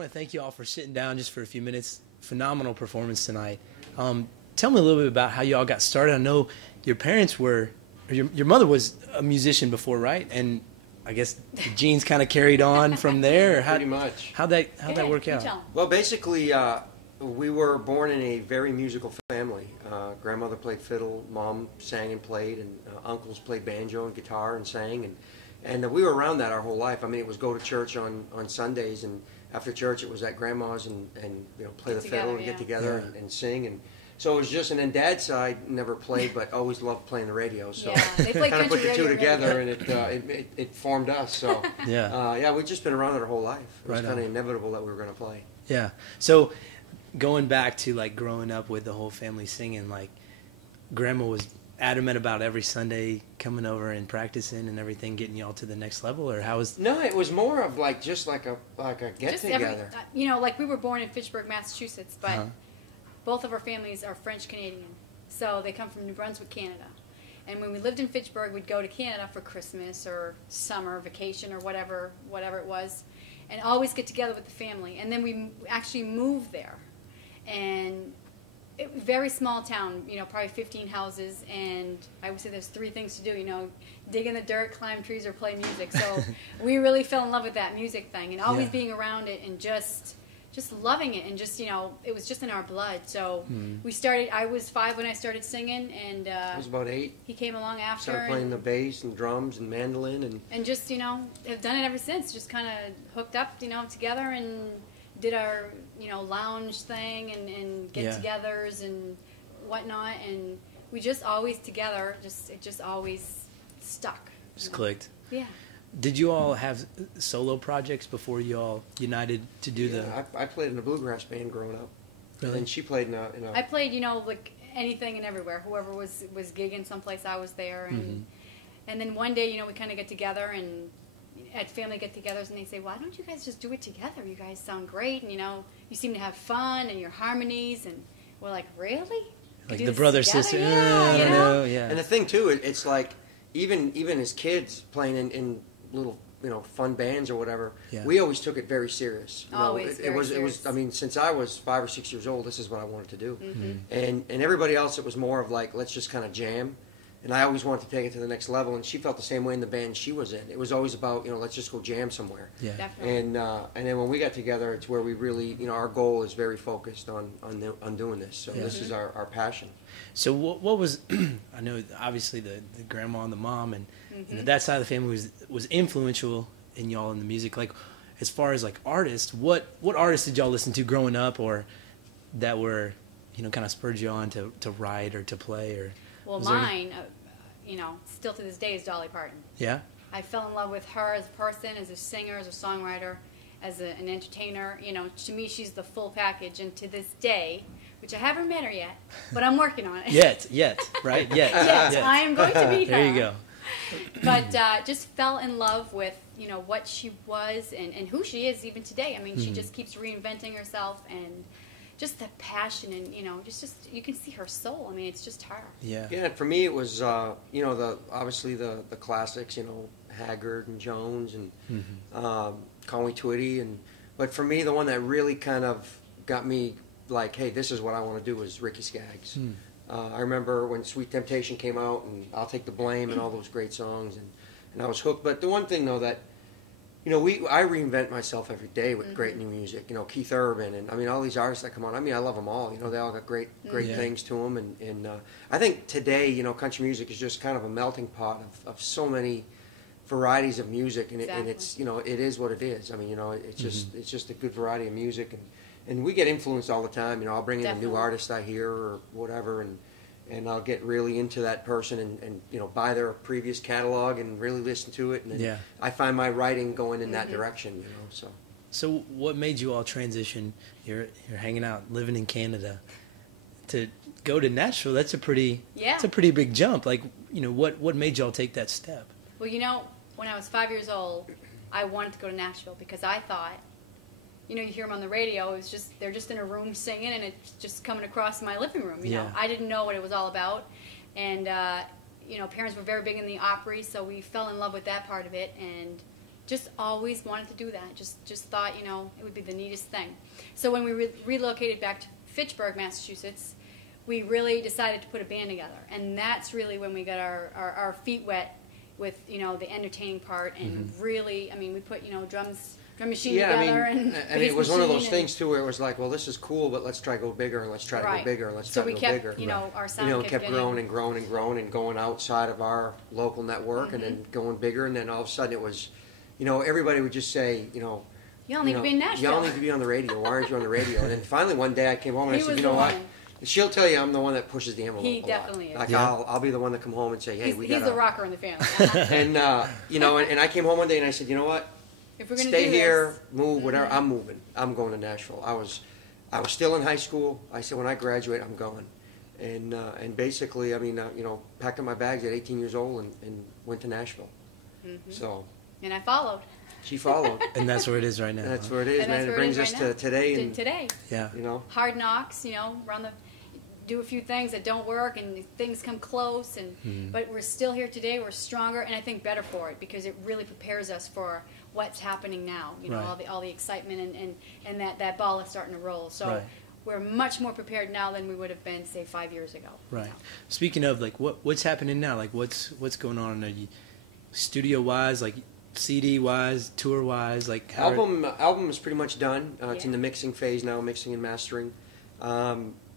I want to thank you all for sitting down just for a few minutes. Phenomenal performance tonight. Tell me a little bit about how you all got started. I know your parents were, or your mother was a musician before, right? And I guess the genes kind of carried on from there. Or Pretty much. How'd that work out? Well, basically, we were born in a very musical family. Grandmother played fiddle, mom sang and played, and uncles played banjo and guitar and sang, and we were around that our whole life. I mean, it was go to church on Sundays, and after church it was at grandma's and play the fiddle and get together and sing. And so it was just, and then Dad's side never played, but always loved playing the radio. So they played kind of put the two together, radio. and it formed us. So we've just been around it our whole life. It was kind of inevitable that we were going to play. Yeah. So going back to like growing up with the whole family singing, like Grandma was adamant about every Sunday coming over and practicing and everything, getting y'all to the next level, or how was? No, it was more of like just like a get together. Like we were born in Fitchburg, Massachusetts, but both of our families are French Canadian, so they come from New Brunswick, Canada. And when we lived in Fitchburg, we'd go to Canada for Christmas or summer vacation or whatever it was, and always get together with the family. And then we actually moved there, and it was a very small town, probably 15 houses, and I would say there's 3 things to do, dig in the dirt, climb trees, or play music. So we really fell in love with that music thing, and always being around it and just loving it, and just, it was just in our blood. So we started, I was 5 when I started singing, and I was about 8. He came along after. Started playing the bass and drums and mandolin. And just, have done it ever since, just kind of hooked up, together and did our, lounge thing and get-togethers and whatnot, and we just always together, it just always stuck. Just clicked. Yeah. Did you all have solo projects before you all united to do the? I played in a bluegrass band growing up. Really? And she played in a. I played, like anything and everywhere. Whoever was gigging someplace, I was there, and then one day, we kind of get together and at family get-togethers, and they say, "Why don't you guys just do it together? You guys sound great, and you seem to have fun and your harmonies." And we're like, "Really? Like the brother sister? Yeah, I don't know. Yeah. And the thing too, it's like even as kids playing in little fun bands or whatever, we always took it very serious. It was. I mean, since I was 5 or 6 years old, this is what I wanted to do. And everybody else, it was more of like, let's just kind of jam. And I always wanted to take it to the next level, and she felt the same way in the band she was in. It was always about, let's just go jam somewhere. Yeah. Definitely. And then when we got together, it's where we really, our goal is very focused on doing this. So this is our passion. So what was, I know obviously the grandma and the mom and that side of the family was influential in y'all in the music. Like as far as like artists, what artists did y'all listen to growing up, or that were, kind of spurred you on to write or to play, or? Well, mine, still to this day is Dolly Parton. Yeah? I fell in love with her as a person, as a singer, as a songwriter, as an entertainer. To me, she's the full package. And to this day, which I haven't met her yet, but I'm working on it. Yet, right? Yet. Yes, I am going to meet her. There you go. But just fell in love with, what she was and who she is even today. I mean, she just keeps reinventing herself, and just the passion, and just you can see her soul. I mean, it's just her. Yeah. Yeah. For me, it was obviously the classics, Haggard and Jones and Conway Twitty, but for me, the one that really kind of got me like, hey, this is what I want to do, was Ricky Skaggs. I remember when Sweet Temptation came out, and I'll Take the Blame, and all those great songs, and I was hooked. But the one thing though that I reinvent myself every day with great new music. Keith Urban, and I mean all these artists that come on. I mean, I love them all. They all got great things to them. And I think today, country music is just kind of a melting pot of so many varieties of music, and it's it is what it is. I mean, it's just a good variety of music, and we get influenced all the time. I'll bring in a new artist I hear or whatever, and I'll get really into that person and buy their previous catalog and really listen to it, and then I find my writing going in that direction, So what made you all transition? You're hanging out, living in Canada, to go to Nashville. That's a pretty big jump. Like, what made y'all take that step? Well, when I was 5 years old, I wanted to go to Nashville because I thought, you hear them on the radio, they're just in a room singing, and it's just coming across my living room, I didn't know what it was all about, and, parents were very big in the Opry, so we fell in love with that part of it, and just always wanted to do that. Just thought, you know, it would be the neatest thing. So when we relocated back to Fitchburg, Massachusetts, we really decided to put a band together. And that's really when we got our feet wet with, you know, the entertaining part. And really, I mean, we put, you know, drum machine together. And it was one of those things, too, where it was like, well, this is cool, but let's try to go bigger, and let's try to go bigger, and let's try to go bigger. So we kept, you know, our sound kept growing and growing and growing and going outside of our local network and then going bigger. And then all of a sudden it was, you know, everybody would just say, you know, you all need to be in Nashville. You all need to be on the radio. Why aren't you on the radio? And then finally one day I came home and I said, you know what? She'll tell you I'm the one that pushes the envelope. He definitely is. Like I'll be the one to come home and say, hey, he's the rocker in the family. And you know, and I came home one day and I said, you know what? If we're gonna stay do here, this, move, whatever. I'm moving. I'm going to Nashville. I was still in high school. I said, when I graduate, I'm going. And basically, I mean, you know, packed up my bags at 18 years old and went to Nashville. So. And I followed. She followed. And that's where it is right now. That's where it is, man. It brings us to today. And, today. Yeah. You know. Hard knocks, you know, do a few things that don't work and things come close, and but we're still here today. We're stronger, and I think better for it, because it really prepares us for what's happening now. You know, all the excitement and that ball is starting to roll. So we're much more prepared now than we would have been, say, 5 years ago. Right. Speaking of, like, what's happening now? Like, what's going on? Studio wise, like CD wise, tour wise, like album is pretty much done. It's in the mixing phase now, mixing and mastering.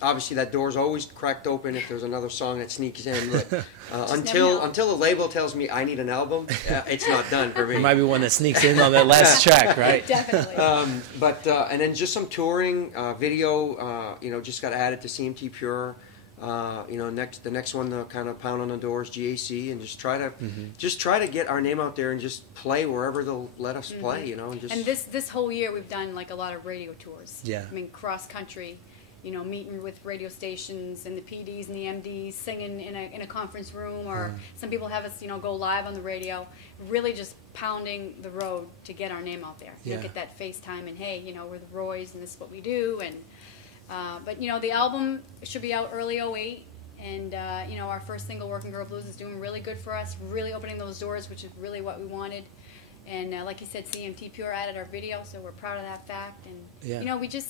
Obviously, that door's always cracked open if there's another song that sneaks in. But until the label tells me I need an album, it's not done for me. There might be one that sneaks in on that last track, right? Definitely. And then just some touring, video. You know, just got added to CMT Pure. You know, the next one to kind of pound on the doors, GAC, and just try to get our name out there and just play wherever they'll let us play. You know, and this whole year we've done like a lot of radio tours. Yeah. I mean, cross country. You know, meeting with radio stations and the PDs and the MDs, singing in a conference room, or some people have us, you know, go live on the radio. Really just pounding the road to get our name out there. You know, get that FaceTime and, hey, you know, we're the Roys and this is what we do. And but you know, the album should be out early '08, and you know, our first single, Working Girl Blues, is doing really good for us. Really opening those doors, which is really what we wanted. And like you said, CMT Pure added our video, so we're proud of that fact. And you know, we just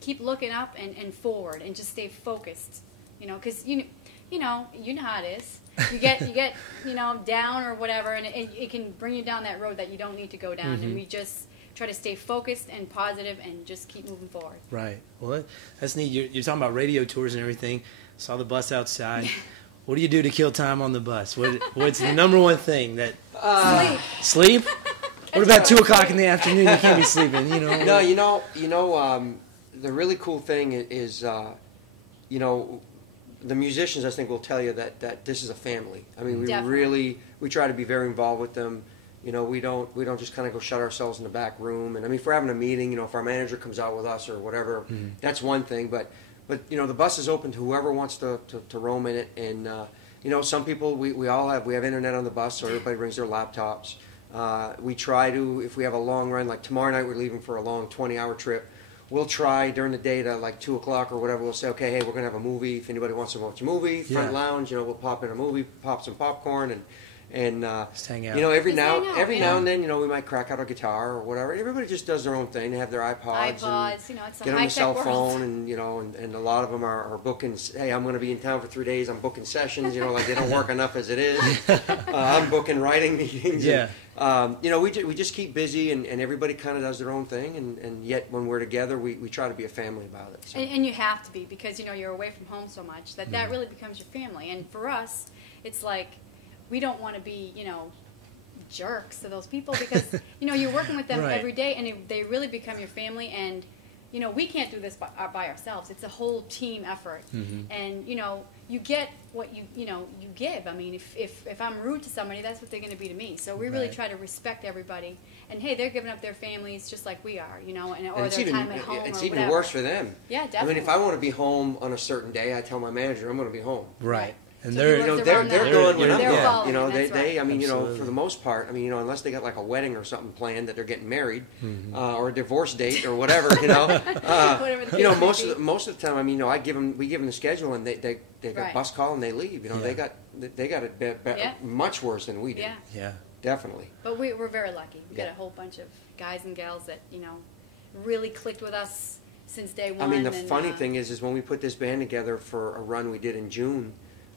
keep looking up and forward, and just stay focused, you know, because you know how it is. You get you know, down or whatever, and it can bring you down that road that you don't need to go down. And we just try to stay focused and positive and just keep moving forward. Right. Well, that's neat. You're talking about radio tours and everything. Saw the bus outside. What do you do to kill time on the bus? What's the number one thing that sleep? What about 2 o'clock in the afternoon? You can't be sleeping, you know. No, you know. The really cool thing is, you know, the musicians, I think, will tell you that this is a family. I mean, we try to be very involved with them. You know, we don't just kind of go shut ourselves in the back room. And I mean, if we're having a meeting, you know, if our manager comes out with us or whatever, that's one thing. But you know, the bus is open to whoever wants to roam in it. And you know, some people we have internet on the bus, so everybody brings their laptops. We try to, if we have a long run, like tomorrow night we're leaving for a long 20-hour trip. We'll try during the day to like 2 o'clock or whatever. We'll say, okay, hey, we're gonna have a movie. If anybody wants to watch a movie, front lounge, you know, we'll pop in a movie, pop some popcorn, and just hang out. You know, every now and then, you know, we might crack out a guitar or whatever. Everybody just does their own thing. They have their iPods, and you know, it's a get them a cell world. phone, and you know, and a lot of them are booking. Hey, I'm going to be in town for 3 days. I'm booking sessions. You know, like they don't work enough as it is. I'm booking writing meetings. Yeah. And, you know, we just keep busy, and everybody kind of does their own thing, and yet when we're together, we try to be a family about it. So. And you have to be, because you know you're away from home so much that really becomes your family. And for us, it's like, we don't want to be, you know, jerks to those people, because you know, you're working with them every day, and they really become your family. And you know, we can't do this by ourselves. It's a whole team effort. And you know, you get what you give. I mean, if I'm rude to somebody, that's what they're going to be to me. So we really try to respect everybody. And hey, they're giving up their families just like we are, you know, or their time at home. It's or even whatever. worse for them. Yeah, definitely. I mean, if I want to be home on a certain day, I tell my manager I'm going to be home. Right. And So they're they're going when I'm They're there. following, You know, that's they I mean, you know, Absolutely. for the most part, I mean, you know, unless they got like a wedding or something planned that they're getting married, or a divorce date or whatever, you know. Whatever the You know, case may be. most of the time, I mean, you know, we give them the schedule, and they got bus call and they leave. You know, they got it much worse than we did. Yeah. Yeah. definitely. But we're very lucky. We got Yeah. a whole bunch of guys and gals that, you know, really clicked with us since day one. I mean, the and, funny thing is when we put this band together for a run we did in June,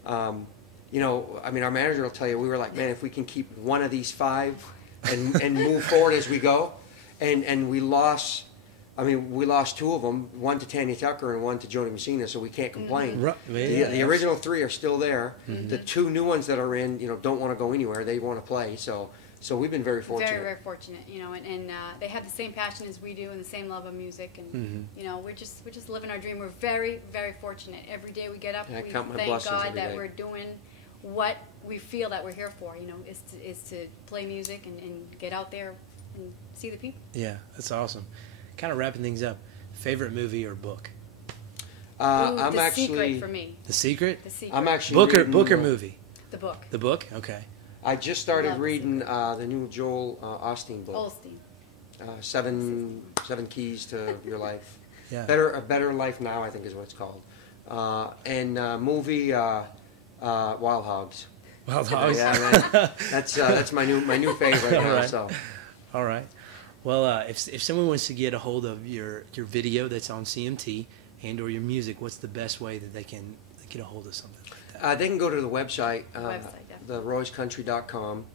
you know, I mean, our manager will tell you, we were like, man, if we can keep one of these 5 and move forward as we go, and we lost. I mean, we lost 2 of them, one to Tanya Tucker and one to Joni Messina, so we can't complain. Mm-hmm. The original 3 are still there. Mm-hmm. The 2 new ones that are in, you know, don't want to go anywhere. They want to play. So we've been very fortunate. Very, very fortunate, you know, and they have the same passion as we do and the same love of music, and you know, we're just living our dream. We're very, very fortunate. Every day we get up, we count my thank blessings God every that day. we're doing what we feel that we're here for. You know, is to play music and get out there and see the people. Yeah, that's awesome. Kind of wrapping things up. Favorite movie or book? I'm The actually Secret for me. The Secret? The Secret. I'm actually Book or reading, movie? The book. The book? Okay. I just started Love The reading Secret. the new Joel Osteen book. Olstein. Seven Keys to Your Life. Yeah. A Better Life Now, I think is what it's called. And movie Wild Hogs. Wild Hogs. Yeah, man. That's my new favorite right now. Right. So. All right. Well, if someone wants to get a hold of your video that's on CMT and or your music, what's the best way that they can get a hold of something like that? They can go to the website, Definitely. theroyscountry.com.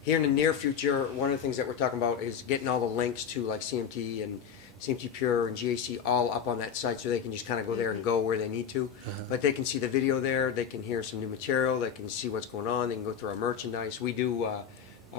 Here in the near future, one of the things that we're talking about is getting all the links to like CMT and CMT Pure and GAC all up on that site so they can just kind of go there and go where they need to. But they can see the video there, they can hear some new material, they can see what's going on, they can go through our merchandise. We do...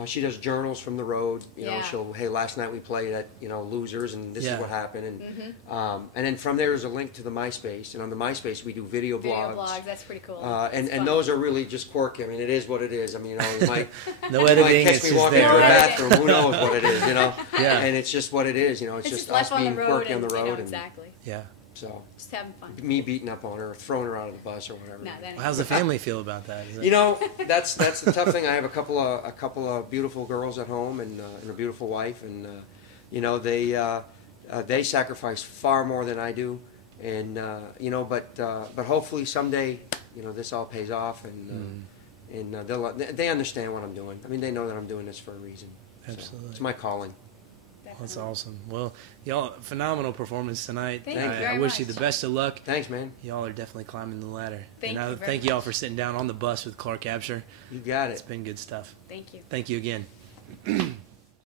she does journals from the road. You know, she'll, hey, last night we played at, you know, Losers, and this is what happened. And then from there is a link to the MySpace. And on the MySpace, we do video blogs. That's pretty cool. And those are really just quirky. I mean, it is what it is. I mean, you know, you might, No you might editing, catch it's me just walking there, to the right? bathroom. Who knows what it is, you know? Yeah. And it's just what it is, you know. It's just us life on being the road quirky on and, the road. You know, and exactly. Yeah. so Just having fun. me beating up on her, or throwing her out of the bus or whatever. No, that ain't- Well, how's the family feel about that? Is it- You know, that's the tough thing. I have a couple of beautiful girls at home and a beautiful wife, and you know they sacrifice far more than I do, and you know, but hopefully someday, you know, this all pays off, and they understand what I'm doing. I mean, they know that I'm doing this for a reason. So Absolutely. it's my calling. That's awesome. Well, y'all, phenomenal performance tonight. Thank you I very wish you much. the best of luck. Thanks, man. Y'all are definitely climbing the ladder. Thank and you very thank y'all much. for sitting down on the bus with Clark Absher. You got It's it. been good stuff. Thank you. Thank you again.